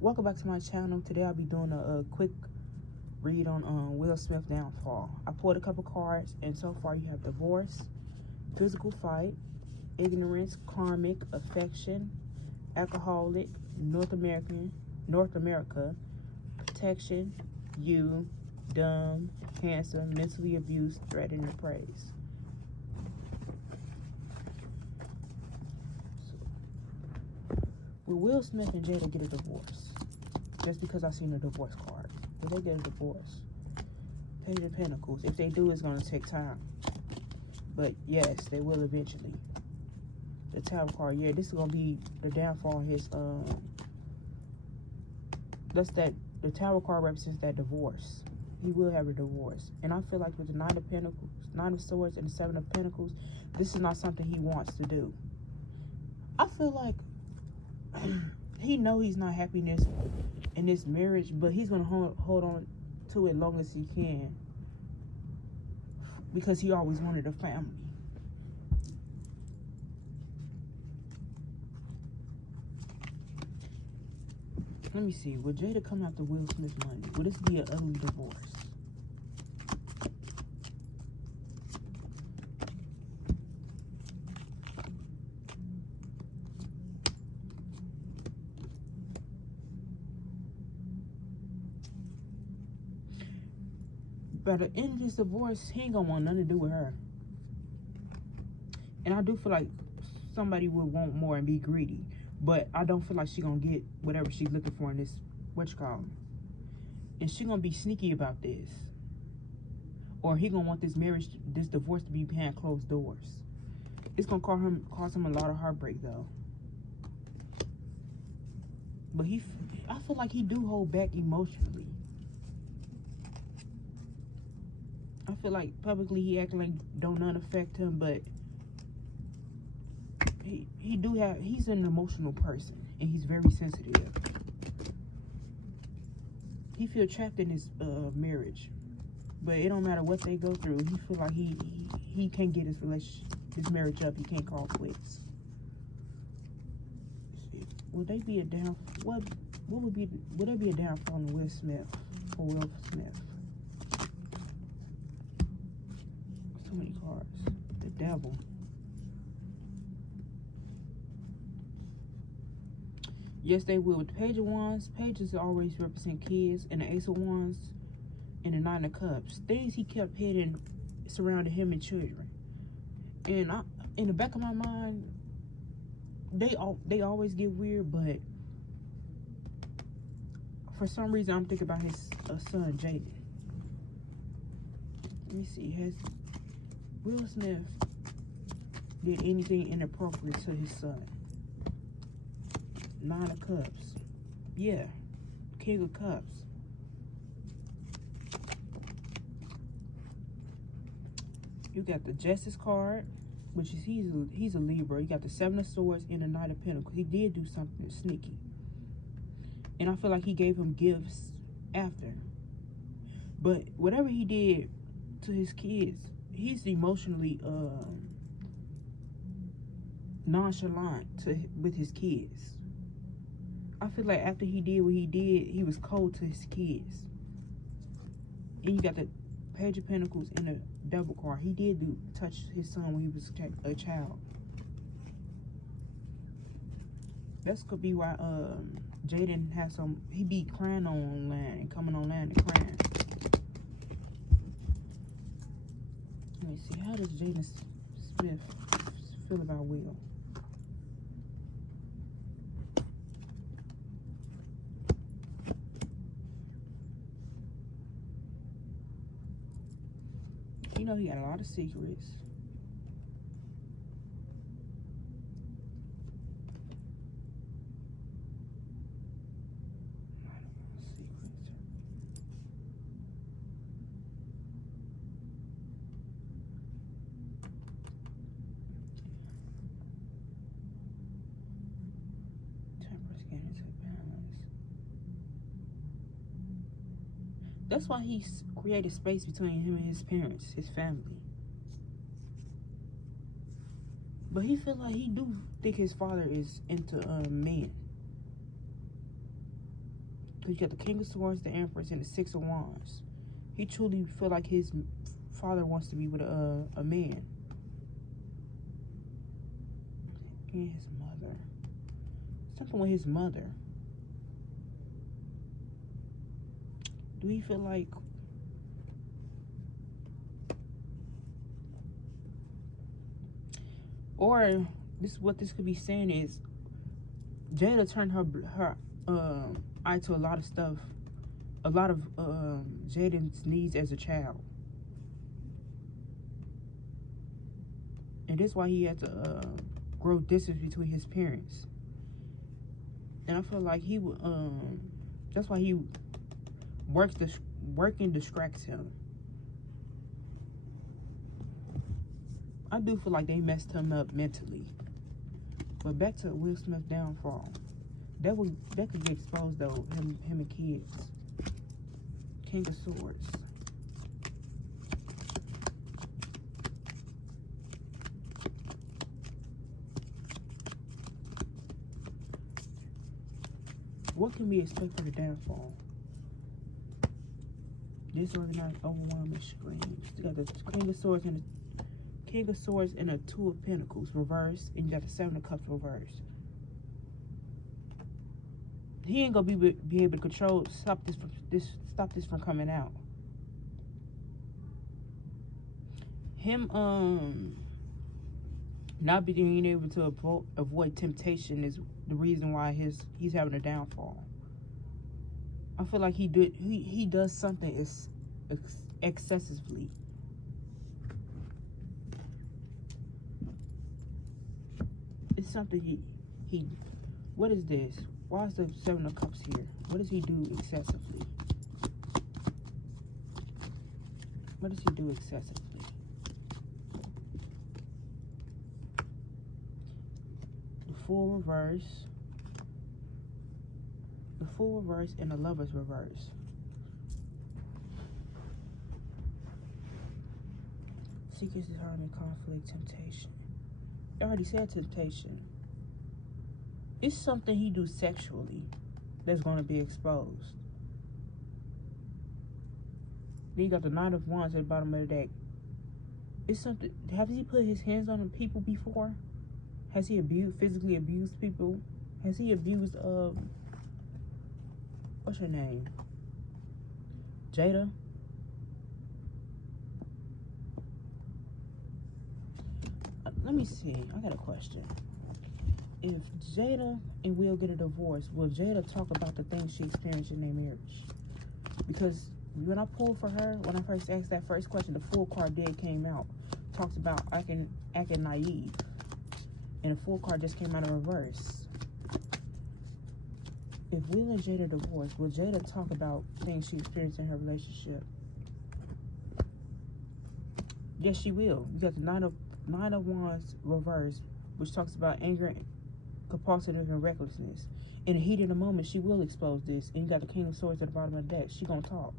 Welcome back to my channel. Today I'll be doing a quick read on Will Smith downfall. I pulled a couple cards, and so far you have divorce, physical fight, ignorance, karmic, affection, alcoholic, North America, protection, you, dumb, handsome, mentally abused, threatened, and praise. Will Will Smith and Jada get a divorce? Just because I seen a divorce card. Will they get a divorce? Page of Pentacles. If they do, it's going to take time. But yes, they will eventually. The Tower card. Yeah, this is going to be the downfall of his, the Tower card represents that divorce. He will have a divorce. And I feel like with the Nine of Pentacles, Nine of Swords, and the Seven of Pentacles, this is not something he wants to do. I feel like he know he's not happy in this marriage, but he's gonna hold on to it long as he can, because he always wanted a family. Let me see. Will Jada come after Will Smith money? Will this be an ugly divorce? By the end of this divorce, he ain't gonna want nothing to do with her. And I do feel like somebody would want more and be greedy. But I don't feel like she gonna get whatever she's looking for in this, and she gonna be sneaky about this. Or he gonna want this marriage, this divorce to be behind closed doors. It's gonna cause him a lot of heartbreak though. But I feel like he do hold back emotionally. I feel like publicly he acting like don't none affect him, but he's an emotional person, and he's very sensitive. He feel trapped in his marriage, but it don't matter what they go through. He feel like he can't get his marriage up. He can't call quits. Would they be a down? Would there be a downfall in Will Smith for Will Smith? So many cards. The Devil. Yes, they will. With the Page of Wands, pages always represent kids, and the Ace of Wands, and the Nine of Cups. Things he kept hidden surrounded him and children. And in the back of my mind, they always get weird, but for some reason I'm thinking about his son, Jaden. Let me see. Has Will Smith did anything inappropriate to his son? Nine of Cups. Yeah. King of Cups. You got the Justice card, which is he's a Libra. You got the Seven of Swords and the Knight of Pentacles. He did do something sneaky. And I feel like he gave him gifts after. But whatever he did to his kids, he's emotionally nonchalant with his kids. I feel like after he did what he did, he was cold to his kids. And you got the Page of Pentacles and the Devil card. He did touch his son when he was a child. That could be why Jaden has he be crying online and coming online and crying. Let me see, how does Jaden Smith feel about Will? You know he got a lot of secrets. Temperance getting into balance. That's why he created space between him and his parents, his family. But he feel like he do think his father is into men. Because you got the King of Swords, the Empress, and the Six of Wands. He truly feel like his father wants to be with a man. And his mother. Something with his mother. Do he feel like... Or what this could be saying is Jada turned her eye to a lot of stuff, a lot of Jaden's needs as a child, and that's why he had to grow distance between his parents. And I feel like he that's why he working distracts him. I do feel like they messed him up mentally. But back to Will Smith downfall. That could get exposed though, him and kids. King of Swords. What can we expect for the downfall? Disorganized, overwhelming screams. You got the King of Swords and the King of Swords and a Two of Pentacles reversed, and you got the Seven of Cups reversed. He ain't gonna be able to control, stop this from coming out. Him not being able to avoid temptation is the reason why he's having a downfall. I feel like he does something excessively. It's something he what is this? Why is the Seven of Cups here? What does he do excessively? What does he do excessively? The Fool reverse. The Fool reverse and the Lovers reverse. Secrets, disharmony, conflict, temptation. I already said temptation. It's something he do sexually that's going to be exposed. Then you got the Knight of Wands at the bottom of the deck. It's something. Has he put his hands on people before? Has he physically abused people? Has he abused what's her name? Jada? Let me see. I got a question. If Jada and Will get a divorce, will Jada talk about the things she experienced in their marriage? Because when I pulled for her, when I first asked that first question, the Fool card came out. Talks about acting naive. And the Fool card just came out in reverse. If Will and Jada divorce, will Jada talk about things she experienced in her relationship? Yes, she will. You got the Nine of Wands reverse, which talks about anger, compulsiveness, and recklessness. In the heat of the moment, she will expose this. And you got the King of Swords at the bottom of the deck. She gonna talk.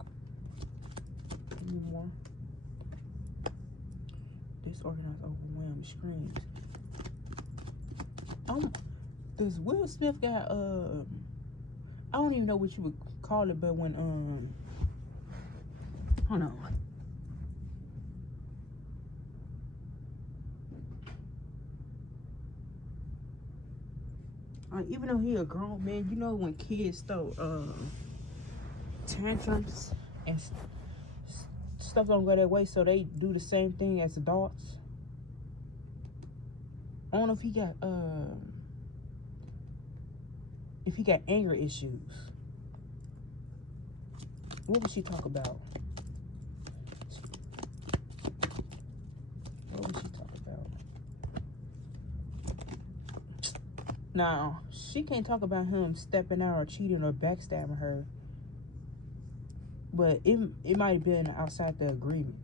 Any more? Disorganized, overwhelmed, screams. Does Will Smith got I don't even know what you would call it, but when hold on. Even though he a grown man, you know when kids throw tantrums and stuff don't go their way, so they do the same thing as adults. I don't know if he got anger issues. What would she talk about? What would she talk about? Now, she can't talk about him stepping out or cheating or backstabbing her. But it might have been outside the agreement.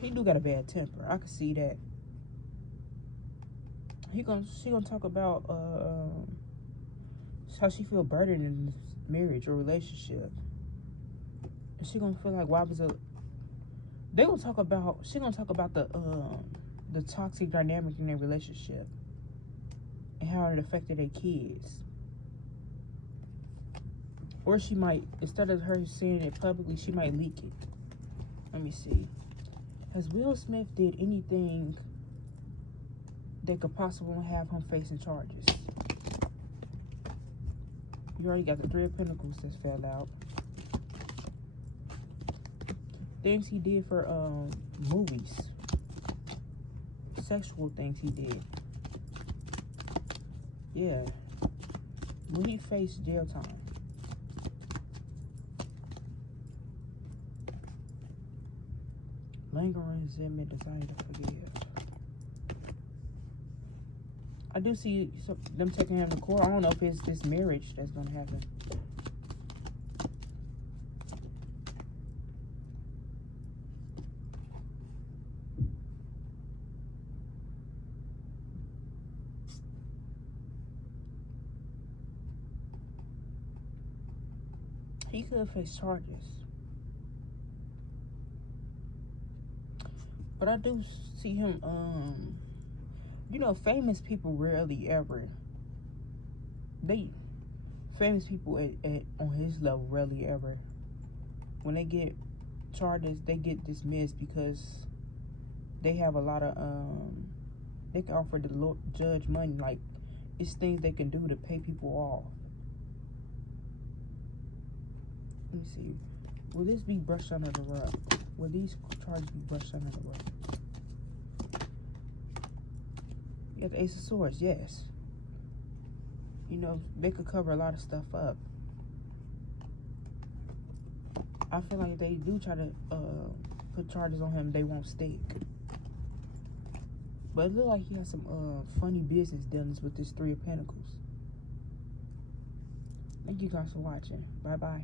He do got a bad temper. I can see that. She gonna talk about how she feel burdened in this marriage or relationship. And she gonna feel like why was it. She gonna talk about the toxic dynamic in their relationship and how it affected their kids. Or she might, instead of her saying it publicly, she might leak it. Let me see. Has Will Smith did anything that could possibly have him facing charges? You already got the Three of Pentacles that fell out. Things he did for movies. Sexual things he did. Yeah. Will he face jail time? Lingering resentment, desire to forgive. I do see them taking him to court. I don't know if it's this marriage that's going to happen. He could face charges. But I do see him, you know, famous people rarely ever, famous people on his level rarely ever, when they get charges, they get dismissed because they have a lot of, they can offer the judge money, like, it's things they can do to pay people off. Let me see. Will this be brushed under the rug? Will these charges be brushed under the rug? You got the Ace of Swords, yes. You know, they could cover a lot of stuff up. I feel like if they do try to put charges on him, they won't stick. But it looks like he has some funny business dealings with this Three of Pentacles. Thank you guys for watching. Bye-bye.